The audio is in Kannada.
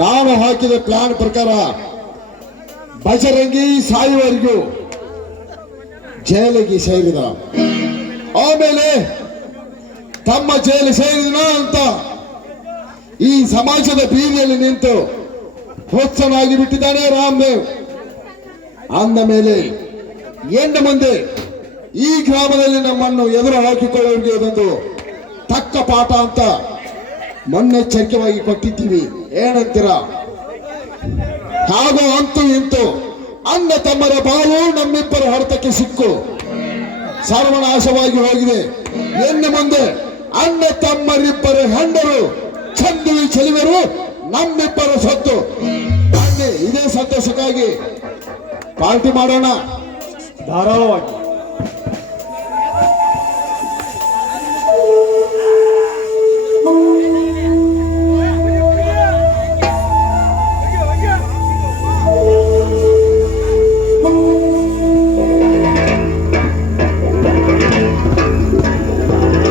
ನಾನು ಹಾಕಿದ ಪ್ಲಾನ್ ಪ್ರಕಾರ ಬಜರಂಗಿ ಸಾಯುವವರೆಗೂ ಜೈಲಿಗೆ ಸೇರಿದ. ಆಮೇಲೆ ತಮ್ಮ ಜೈಲು ಸೇರಿದ ಅಂತ ಈ ಸಮಾಜದ ಬೀದಿಯಲ್ಲಿ ನಿಂತು ಹುಚ್ಚನಾಗಿ ಬಿಟ್ಟಿದ್ದಾನೆ ರಾಮದೇವ್. ಅಂದ ಮೇಲೆ ಎಂದ ಮುಂದೆ ಈ ಗ್ರಾಮದಲ್ಲಿ ನಮ್ಮನ್ನು ಎದುರು ಹಾಕಿಕೊಳ್ಳುವವರಿಗೆ ಇದೊಂದು ತಕ್ಕ ಪಾಠ ಅಂತ ಮುನ್ನೆಚ್ಚರಿಕೆಯಾಗಿ ಕೊಟ್ಟಿದ್ದೀವಿ. ಏನಂತೀರ? ಹಾಗೂ ಅಂತೂ ಇಂತೂ ಅಣ್ಣ ತಮ್ಮರ ಬಾವು ನಮ್ಮಿಬ್ಬರ ಹೊಡೆತಕ್ಕೆ ಸಿಕ್ಕು ಸರ್ವನಾಶವಾಗಿ ಹೋಗಿದೆ. ಎನ್ನು ಮುಂದೆ ಅಣ್ಣ ತಮ್ಮರಿಬ್ಬರ ಹೆಂಡರು ಚಂದುವಿ ಚೆಲುವರು ನಮ್ಮಿಬ್ಬರ ಸೊತ್ತು. ಬನ್ನಿ, ಇದೇ ಸಂತೋಷಕ್ಕಾಗಿ ಪಾರ್ಟಿ ಮಾಡೋಣ ಧಾರಾಳವಾಗಿ.